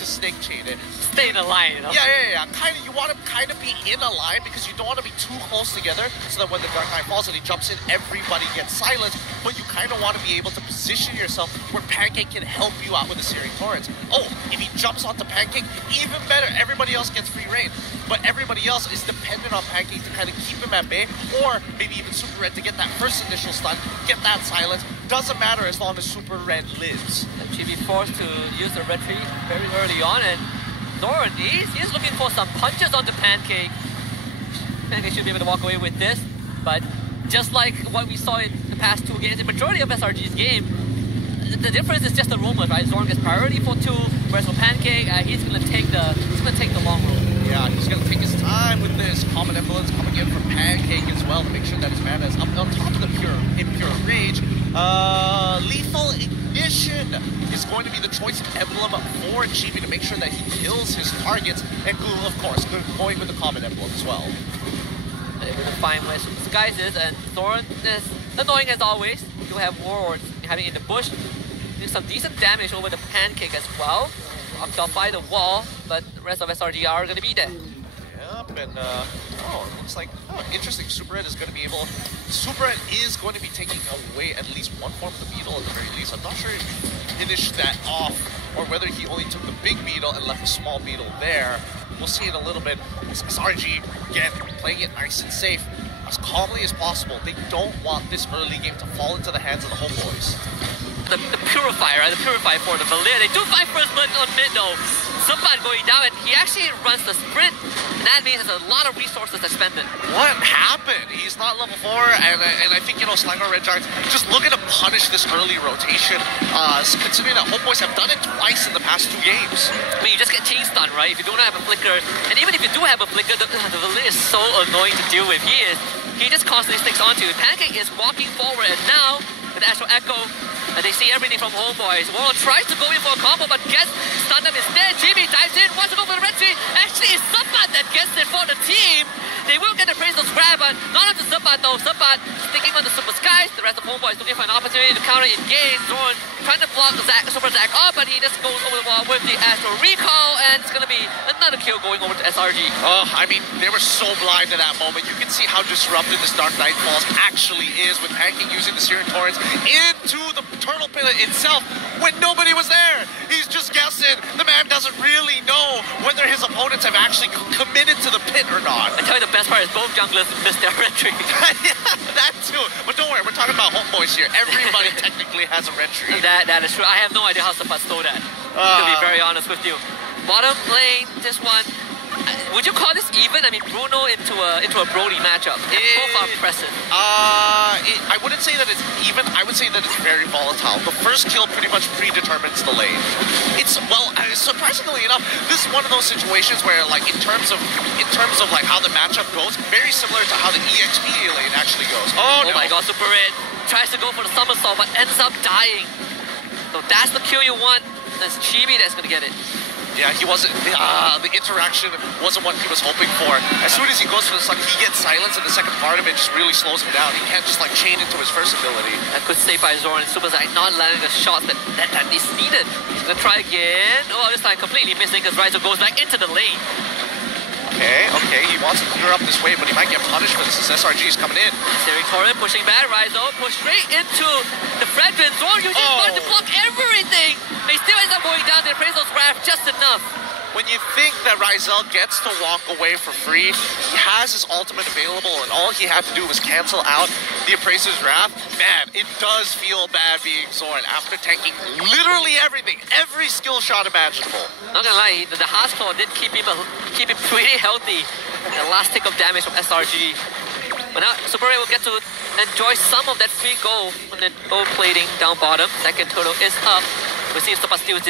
to snake chain it. Stay in a line, you know? Yeah. You want to kind of be in a line because you don't want to be too close together so that when the Dark Knight falls and he jumps in, everybody gets silenced. But you kind of want to be able to position yourself where Pancake can help you out with the Searing Torrents. Oh, if he jumps onto Pancake, even better. Everybody else gets free reign. But everybody else is dependent on Pancake to kind of keep him at bay, or maybe even Super Red to get that first initial stun, get that silence. Doesn't matter as long as Super Red lives. Chibi forced to use the retreat very early on, and Zoran, he's looking for some punches onto Pancake. Pancake should be able to walk away with this, but just like what we saw in the past 2 games, the majority of SRG's game, the difference is just the roamers, right? Zoran gets priority for 2, whereas for Pancake, he's gonna take the long road. Yeah, he's gonna take his time with this. Common Emblems coming in from Pancake as well to make sure that his mana is up on top of the Impure Rage. Lethal Ignition is going to be the choice of emblem for Chibi to make sure that he kills his targets. And Ghoul, of course, going with the Common Emblem as well. Able to find where Super Skies is, and Thorin is annoying as always. You have Warlords having in the bush. Doing some decent damage over the Pancake as well. Knocked off by the wall, but the rest of SRG are going to be there. Yep, and it looks like, interesting. Super Red is going to be able. Super Red is going to be taking away at least one form of the beetle at the very least. I'm not sure if he finished that off or whether he only took the big beetle and left the small beetle there. We'll see in a little bit. SRG, again, playing it nice and safe, as calmly as possible. They don't want this early game to fall into the hands of the Homeboys. The Purifier, right? The Purifier for the Valir. They do find first blood on mid though. Subat going down, and he actually runs the sprint, and that means there's a lot of resources expended. What happened? He's not level 4, and I think, SELANGOR Red Giants just looking to punish this early rotation, considering that Homeboys have done it twice in the past 2 games. I mean, you just get chain stun, right? If you don't have a flicker, and even if you do have a flicker, the Valir is so annoying to deal with. He just constantly sticks onto it. Pancake is walking forward, and now with Astral Echo, and they see everything from Homeboys. Warlord tries to go in for a combo, but gets stunned up instead. Chibi dives in, wants to go for the red tree. Actually, it's Subat that gets it for the team. They will get the Appraisal Scrap, but not up to Subat though. Subat sticking on the Super Skies. The rest of Homeboys looking for an opportunity to counter engage. Zoran trying to block Super Zack off, but he just goes over the wall with the Astral Recall, and it's going to be another kill going over to SRG. Oh, I mean, they were so blind in that moment. You can see how disruptive this Dark Knight Falls actually is with Pancake using the Searing Torrents into the Turtle Pit itself when nobody was there. He's just guessing. The man doesn't really know whether his opponents have actually committed to the pit or not. I tell you, the best part is both junglers missed their retreat. Yeah, that too. But don't worry, we're talking about Homeboys here. Everybody technically has a retreat. That is true. I have no idea how Subat stole that. To be very honest with you. Bottom lane, this one. Would you call this even? I mean, Bruno into a Brody matchup. Both are impressive. I wouldn't say that it's even. I would say that it's very volatile. The first kill pretty much predetermines the lane. Surprisingly enough, this is one of those situations where, like, in terms of like how the matchup goes, very similar to how the EXP lane actually goes. Oh no. My God, Super Red tries to go for the somersault, but ends up dying. So that's the kill you want. That's Chibi that's gonna get it. Yeah, he wasn't, the interaction wasn't what he was hoping for. As soon as he goes for the stun, he gets silenced, and the second part of it just really slows him down. He can't just, like, chain into his first ability. That could stay by Zoran. Super Zack not landing the shots that is needed. He's gonna try again. Oh, this time completely missing because Rizo goes back into the lane. Okay, he wants to clear up this wave, but he might get punished for this as SRG is coming in. Searing Torrent pushing back, Rizo push straight into the Fredrin. Zoran using fun to block everything. They still end up going down the Appraisal's Wrath just enough. When you think that Rizel gets to walk away for free, he has his ultimate available, and all he had to do was cancel out the Appraiser's Wrath. Man, it does feel bad being Zoran after tanking literally everything, every skill shot imaginable. Not gonna lie, the Heart's Claw did keep him pretty healthy. The last tick of damage from SRG. But now Super Ray will get to enjoy some of that free gold from the gold plating down bottom. Second turtle is up. We'll see if Subat steals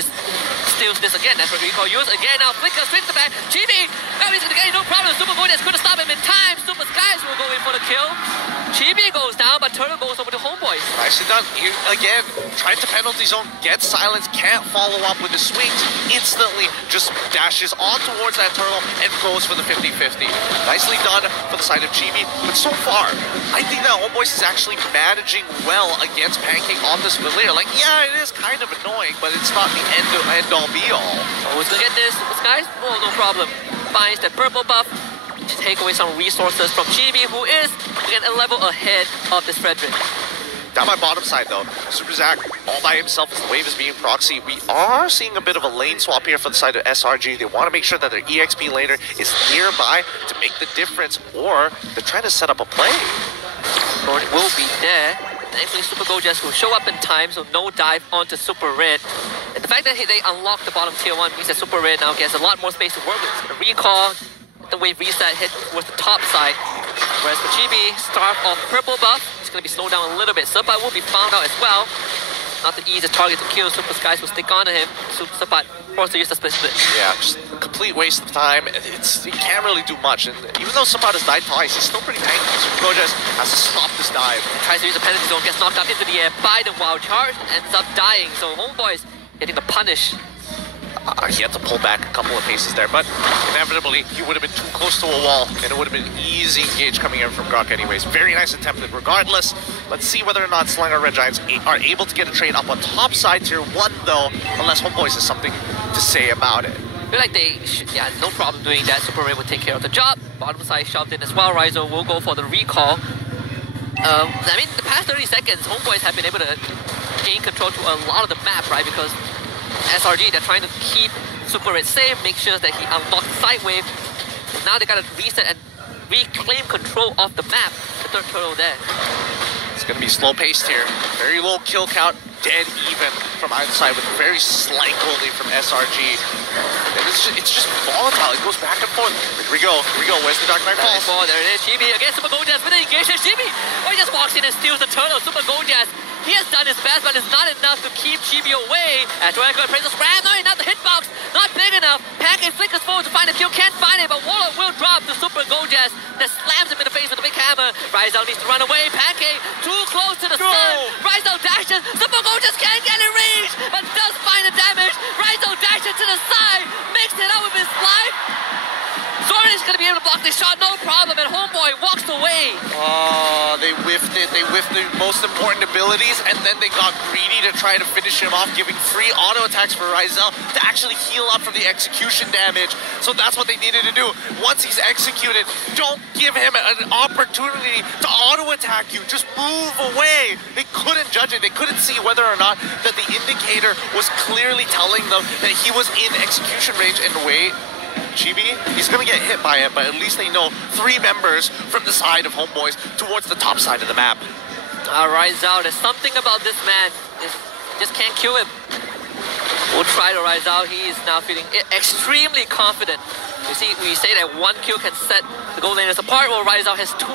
this again. That's what we call use. Again, now Flicker straight to the back. Chibi! Now he's gonna get it, no problem. Super Boy that's gonna stop him in time. Super Skies will go in for the kill. Chibi goes down, but Turtle goes over to Homeboys. Nicely done. Again, tried to penalty zone, gets silence, can't follow up with the swings. Instantly just dashes on towards that turtle and goes for the 50-50. Nicely done for the side of Chibi. But so far, I think that Homeboys is actually managing well against Pancake on this Valir. Like, yeah, it is kind of annoying, but it's not the end-all be-all. Oh Who's gonna get this? Super Skies? Oh, no problem. Finds that purple buff to take away some resources from Chibi, who is, again, a level ahead of this Frederick. Down my bottom side though, Super Zack all by himself as the wave is being proxy. We are seeing a bit of a lane swap here for the side of SRG. They want to make sure that their EXP laner is nearby to make the difference, or they're trying to set up a play. Lord will be there. Thankfully, Super Gojas will show up in time, so no dive onto Super Red. And the fact that they unlocked the bottom tier 1 means that Super Red now gets a lot more space to work with. The recall, the wave reset hit towards the top side. Whereas for Chibi, start off purple buff, it's going to be slowed down a little bit. Supat will be found out as well. Not the easiest target to kill. Super Skies will stick onto him. Supat forced to use the split. Yeah, just a complete waste of time. He can't really do much. And even though Supat has died twice, he's still pretty tanky. So Gojas has to stop this dive. Tries to use the penalty zone, gets knocked out into the air by the wild charge, and ends up dying. So Homeboys getting the punish. He had to pull back a couple of paces there, but inevitably he would have been too close to a wall, and it would have been an easy engage coming in from Grok anyways. Very nice attempted regardless. Let's see whether or not SELANGOR Red Giants are able to get a trade up on top side tier 1 though, unless Homeboys has something to say about it. I feel like they should, yeah, no problem doing that. Super Red will take care of the job. Bottom side shoved in as well. Rizzo will go for the recall. I mean, the past 30 seconds, Homeboys have been able to gain control to a lot of the map, right? Because SRG, they're trying to keep Super Red safe, make sure that he unlocks the side wave. And now they gotta reset and reclaim control of the map. The third turtle there. It's gonna be slow paced here. Very low kill count, dead even from either side with very slight goalie from SRG. And it's just volatile. It goes back and forth. Here we go. Where's the Dark Knight Falls? There it is. Chibi against Super Gojas with the engagement. Chibi! Oh, he just walks in and steals the turtle. Super Gojas. He has done his best, but it's not enough to keep Chibi away. As Draco and Princess Ram, no, not the hitbox, not big enough. Pancake flickers forward to find a kill, can't find it, but Warlock will drop to Super Gojas that slams him in the face with a big hammer. Rizal needs to run away. Pancake too close to the sun. Rizal dashes. Super Gojas can't get in range, but does find the damage. Rizal dashes to the side, makes it out with his life. Zoran is going to be able to block this shot, no problem, and Homeboy walks away. Oh, they whiffed it. They whiffed the most important abilities, and then they got greedy to try to finish him off, giving free auto attacks for Rizal to actually heal up from the execution damage. So that's what they needed to do. Once he's executed, don't give him an opportunity to auto attack you. Just move away. They couldn't judge it. They couldn't see whether or not that the indicator was clearly telling them that he was in execution range. And wait, Chibi, he's gonna get hit by it, but at least they know 3 members from the side of Homeboys towards the top side of the map. Rizal, there's something about this man. Just can't kill him. We'll try to Rizal. He is now feeling extremely confident. You see, we say that 1 kill can set the gold laners apart, while Rizal has 2.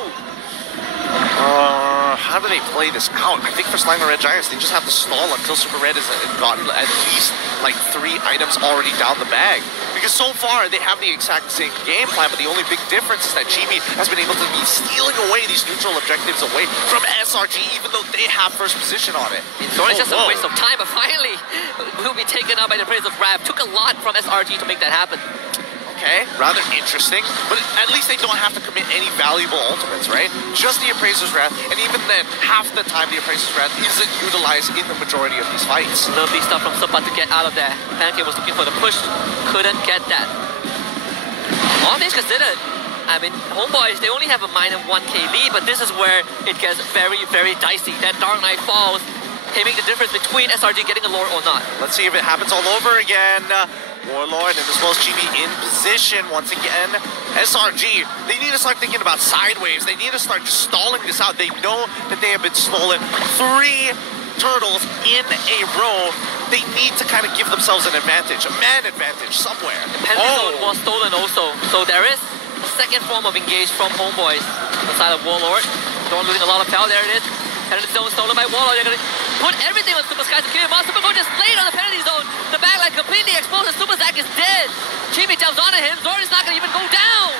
How do they play this out? I think for SELANGOR Red Giants, they just have to stall until Super Red has gotten at least like 3 items already down the bag. Because so far, they have the exact same game plan, but the only big difference is that Chibi has been able to be stealing away these neutral objectives away from SRG, even though they have first position on it. It's just a waste of time, but finally, will be taken out by the praise of Rav. Took a lot from SRG to make that happen. Okay, rather interesting, but at least they don't have to commit any valuable ultimates, right? Just the Appraiser's Wrath, and even then, half the time the Appraiser's Wrath isn't utilized in the majority of these fights. Lovely stuff from Supat to get out of there. Pancake was looking for the push, couldn't get that. All things considered, I mean, Homeboys, they only have a minor 1k lead, but this is where it gets very, very dicey. That Dark Knight Falls can make the difference between SRG getting a lore or not. Let's see if it happens all over again. Warlord and as well as Chibi in position once again. SRG, they need to start thinking about sideways. They need to start just stalling this out. They know that they have been stolen 3 turtles in a row. They need to kind of give themselves an advantage, a man advantage somewhere. The penalty zone was stolen also, so there is a second form of engage from Homeboys on the side of Warlord. Thorn losing a lot of power. There it is. Penalty zone stolen by Warlord. They're going to put everything on Super Skies to kill him off. Super Gold just laid on the penalty zone. The backline completely exposed and Super Zack is dead. Chibi jumps onto him. Zord is not going to even go down.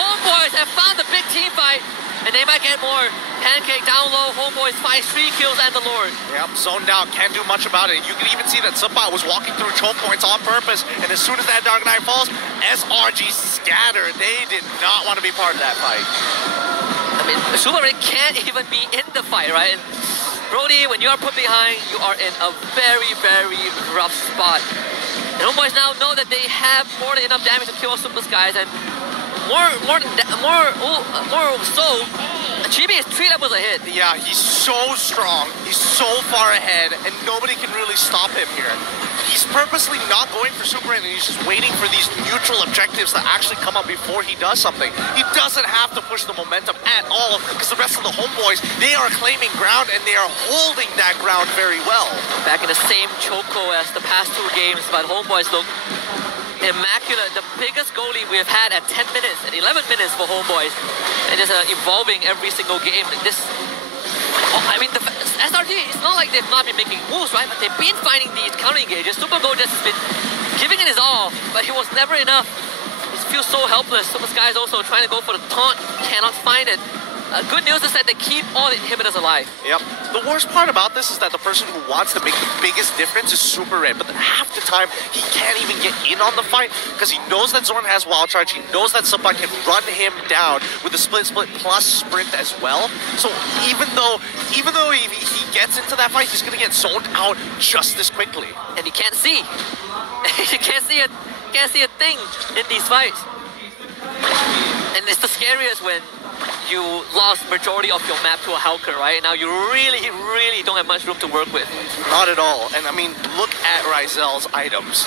Homeboys have found the big team fight, and they might get more. Pancake down low. Homeboys finds 3 kills and the Lord. Yep, zoned out. Can't do much about it. You can even see that Supat was walking through choke points on purpose, and as soon as that Dark Knight falls, SRG scattered. They did not want to be part of that fight. I mean, Super Red can't even be in the fight, right? Brody, when you are put behind, you are in a very, very rough spot. And And Homeboys now know that they have more than enough damage to kill Super Skies, and more so, Chibi is 3 levels ahead. Yeah, he's so strong. He's so far ahead, and nobody can really stop him here. He's purposely not going for Super Red, and he's just waiting for these neutral objectives to actually come up before he does something. He doesn't have to push the momentum at all, because the rest of the Homeboys, they are claiming ground, and they are holding that ground very well. Back in the same choco as the past 2 games, but Homeboys look immaculate. The biggest goalie we've had at 10 minutes and 11 minutes for Homeboys, and just evolving every single game. I mean, the SRG, it's not like they've not been making moves, right? But they've been finding these counter engages. Super Gold just has been giving it his all, but it was never enough. He feels so helpless. Super Sky is also trying to go for the taunt, cannot find it. Good news is that they keep all the inhibitors alive. Yep. The worst part about this is that the person who wants to make the biggest difference is Super Red, but half the time he can't even get in on the fight because he knows that Zorn has Wild Charge. He knows that Supai can run him down with the split plus sprint as well. So even though he gets into that fight, he's gonna get zoned out just as quickly. And he can't see. He can't see a thing in these fights. And it's the scariest when you lost majority of your map to a Hulker, right? Now you really don't have much room to work with. Not at all. And I mean, look at Ryzel's items.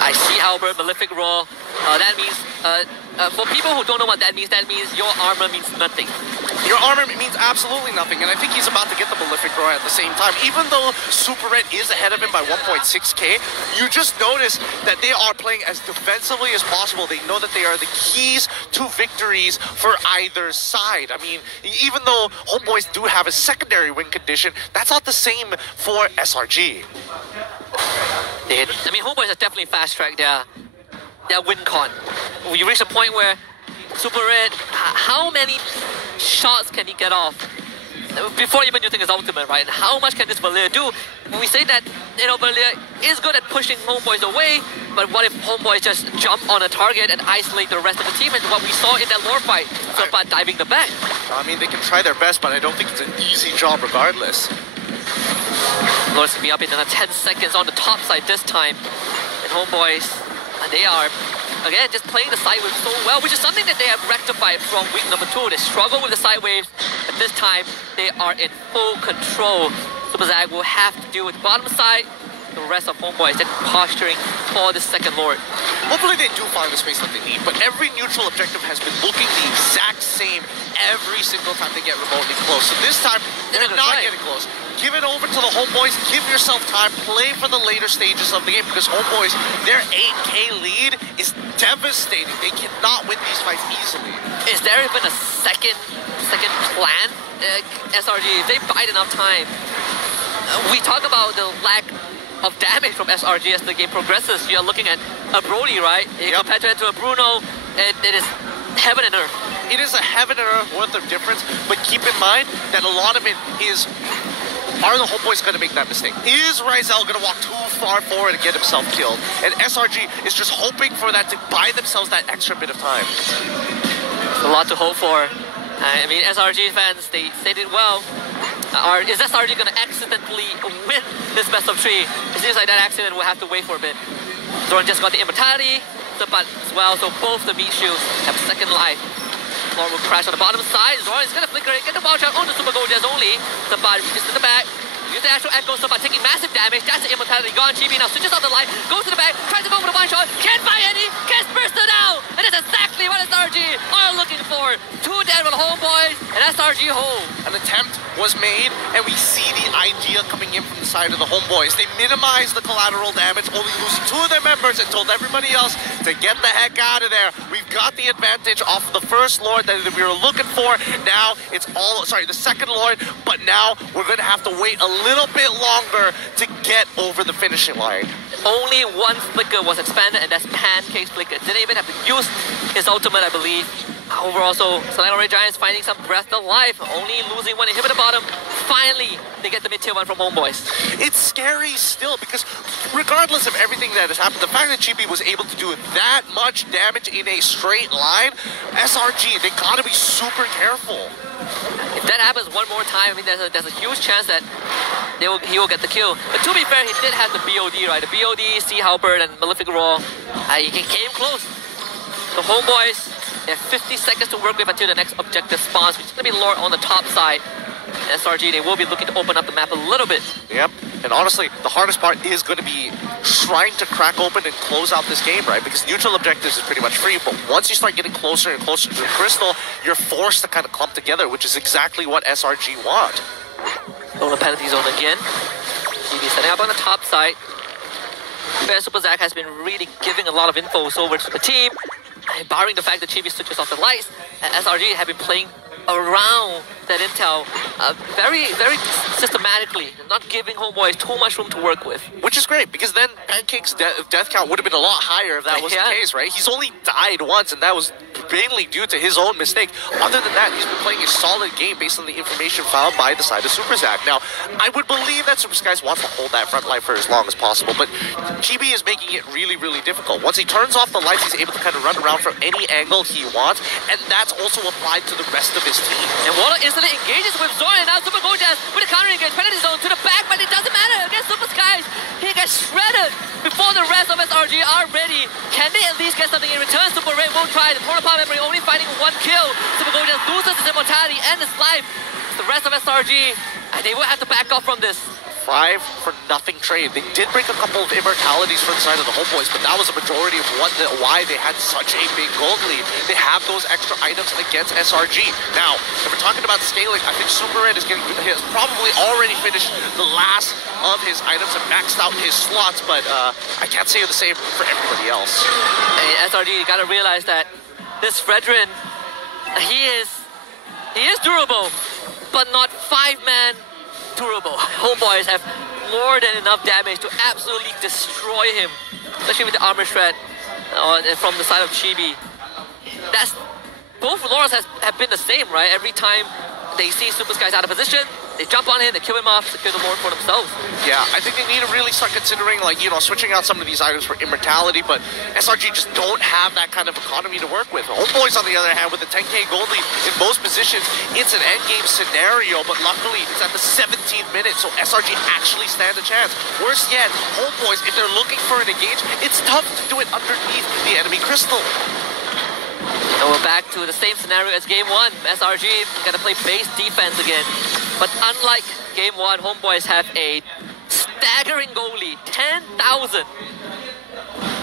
I see Halberd, Malefic Roar. That means, for people who don't know what that means your armor means nothing. Your armor means absolutely nothing, and I think he's about to get the Malefic Roar at the same time. Even though Super Red is ahead of him by 1.6k, you just notice that they are playing as defensively as possible. They know that they are the keys to victories for either side. I mean, even though Homeboys do have a secondary win condition, that's not the same for SRG. I mean, Homeboys are definitely fast-tracked their win con. You reach a point where Super Red, how many shots can he get off before even using his ultimate, right? And how much can this Valir do? We say that, Valir is good at pushing Homeboys away, but what if Homeboys just jump on a target and isolate the rest of the team? And what we saw in that lore fight, so about diving the back. I mean, they can try their best, but I don't think it's an easy job regardless. Lore's gonna be up in another 10 seconds on the top side this time. And Homeboys, they are, again, just playing the side waves so well, which is something that they have rectified from week number 2. They struggle with the side waves, but this time they are in full control. Super Zag will have to deal with the bottom side. The rest of Homeboys just posturing for the second Lord. Hopefully they do find the space that they need, but every neutral objective has been looking the exact same every single time they get remotely close. So this time, they're not getting close. Give it over to the Homeboys, give yourself time, play for the later stages of the game, because Homeboys, their 8k lead is devastating. They cannot win these fights easily. Is there even a second plan? SRG, if they bide enough time. We talk about the lack of damage from SRG as the game progresses. You're looking at a Brody, right? Yep. Compared to a Bruno, it is heaven and earth. It is a heaven and earth worth of difference, but keep in mind that a lot of it is, are the Homeboys going to make that mistake? Is Ryzel going to walk too far forward and get himself killed? And SRG is just hoping for that to buy themselves that extra bit of time. A lot to hope for. I mean, SRG fans, they did well. Is SRG going to accidentally win this best of 3? It seems like that accident will have to wait for a bit. Zorn just got the immortality, but as well, so both the meat shields have second life. Zorn will crash on the bottom side. Zorn is going to flicker it, get the ball shot on the Super Gold only. Sabat just in the back. Use the actual echo, Sabat taking massive damage. That's the immortality gone. GB now switches on the line, goes to the back, tries to go for the one shot. Can't find any, gets bursted out. And that's exactly what SRG are looking for. 2 dead with Homeboys and SRG home. An attempt was made, and we see the idea coming in from the side of the Homeboys. They minimized the collateral damage, only losing 2 of their members, and told everybody else to get the heck out of there. We've got the advantage off of the first Lord that we were looking for. Now it's the second Lord, but now we're going to have to wait a little bit longer to get over the finishing line. Only one flicker was expanded, and that's Pancake's flicker. Didn't even have to use his ultimate, I believe. Overall, so SELANGOR Giants finding some breath of life, only losing one inhibitor bottom. Finally, they get the mid-tier 1 from Homeboys. It's scary still, because regardless of everything that has happened, the fact that Chibi was able to do that much damage in a straight line, SRG, they gotta be super careful. If that happens one more time, I mean, there's a huge chance that he will get the kill. But to be fair, he did have the BOD, right? The BOD, Sea Halberd, and Malefic Roar. He came close. The Homeboys, they have 50 seconds to work with until the next objective spawns, which is going to be Lord on the top side. SRG, they will be looking to open up the map a little bit. Yep, and honestly, the hardest part is going to be trying to crack open and close out this game, right? Because neutral objectives is pretty much free, but once you start getting closer and closer to the crystal, you're forced to kind of clump together, which is exactly what SRG want. On the penalty zone again. GB setting up on the top side. Where Super Zack has been really giving a lot of infos over to the team. And barring the fact that Chibi switches off the lights, SRG have been playing around that intel very, very systematically, not giving Homeboys too much room to work with. Which is great, because then Pancake's death count would have been a lot higher if that was the case, right? He's only died once, and that was mainly due to his own mistake. Other than that, he's been playing a solid game based on the information found by the side of Super Zack. Now, I would believe that Super Skies wants to hold that front line for as long as possible, but Chibi is making it really, really difficult. Once he turns off the lights, he's able to kind of run around from any angle he wants, and that's also applied to the rest of his team. And Waller instantly engages with Zora, and now Super Gojas with a counter engage, penalty zone to the back, but it doesn't matter against Super Skies. He gets shredded before the rest of SRG are ready. Can they at least get something in return? Super Ray won't try. The Tornado Power Memory only finding one kill. Super Gojas loses his immortality and his life. It's the rest of SRG, and they will have to back off from this. 5-0 trade. They did break a couple of immortalities from the side of the Homeboys, but that was a majority of why they had such a big gold lead. They have those extra items against SRG. Now, if we're talking about scaling, I think Super Red has probably already finished the last of his items and maxed out his slots, but I can't say the same for everybody else. Hey, SRG, you gotta realize that this Fredrin, he is durable, but not 5-man durable. Homeboys have more than enough damage to absolutely destroy him, especially with the armor shred from the side of Chibi. That's both Loras have been the same, right? Every time they see Super Skies out of position, they jump on him, they kill him off, secure the Lord for themselves. Yeah, I think they need to really start considering, like, you know, switching out some of these items for immortality, but SRG just don't have that kind of economy to work with. Homeboys, on the other hand, with the 10k gold lead in most positions, it's an endgame scenario, but luckily it's at the 17th minute, so SRG actually stand a chance. Worse yet, Homeboys, if they're looking for an engage, it's tough to do it underneath the enemy crystal. And we're back to the same scenario as Game 1. SRG gotta play base defense again. But unlike Game 1, Homeboys have a staggering goal lead, 10,000.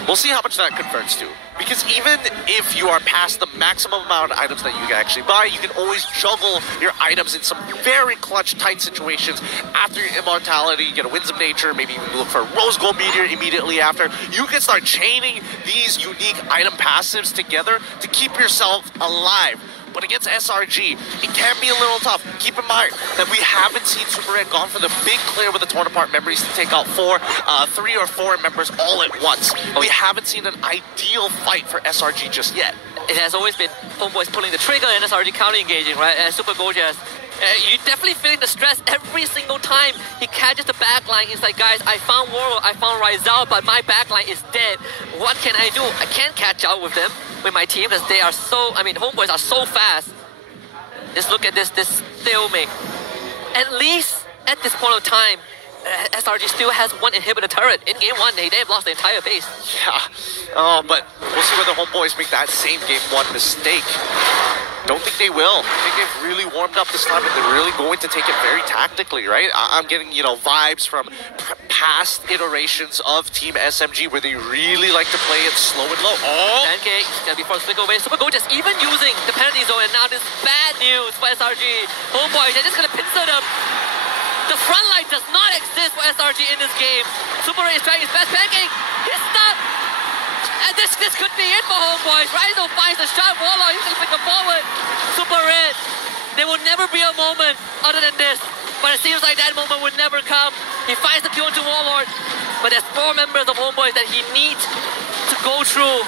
We'll see how much that converts to. Because even if you are past the maximum amount of items that you can actually buy, you can always juggle your items in some very clutch, tight situations. After your immortality, you get a Winds of Nature, maybe even look for a Rose Gold Meteor immediately after. You can start chaining these unique item passives together to keep yourself alive. But against SRG, it can be a little tough. Keep in mind that we haven't seen Super Red gone for the big clear with the torn apart memories to take out 3 or 4 members all at once. We haven't seen an ideal fight for SRG just yet. It has always been Homeboys pulling the trigger and SRG counter engaging, right? And Super Gojas, you're definitely feeling the stress every single time he catches the backline. He's like, guys, I found Warlock, I found Rizal, but my backline is dead. What can I do? I can't catch up with them, with my team, because they are so, Homeboys are so fast. Just look at this stalemate. At least at this point of time, SRG still has one inhibitor turret. In Game 1, they have lost the entire base. Yeah, but we'll see whether Homeboys make that same Game 1 mistake. Don't think they will. I think they've really warmed up this time, and they're really going to take it very tactically, right? I'm getting, you know, vibes from past iterations of Team SMG where they really like to play it slow and low. Oh! 10k, gonna be forced to go away. Super Gojas even using the penalty zone, and now this bad news for SRG. Homeboys, they're just gonna pincer them. The front line does not exist for SRG in this game. Super Ray is trying his best. Pancake, he's stuck. And this could be it for Homeboys. Rizal finds the shot. Warlock, he's gonna pick him forward. Super Red, there will never be a moment other than this. But it seems like that moment would never come. He finds the Q into Warlord. But there's 4 members of Homeboys that he needs to go through.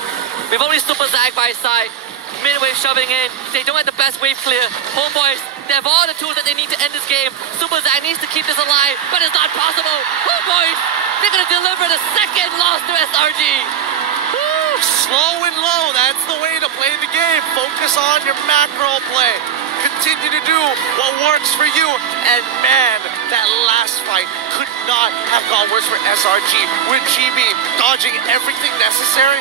We've only Super Zack by his side. Mid-wave shoving in. They don't have the best wave clear. Homeboys, they have all the tools that they need to end this game. Super Zack needs to keep this alive, but it's not possible. Homeboys, they're gonna deliver the second loss to SRG. Woo! Slow and low, that's the way to play the game. Focus on your macro play. Continue to do what works for you. And man, that last fight could not have gone worse for SRG with GB dodging everything necessary.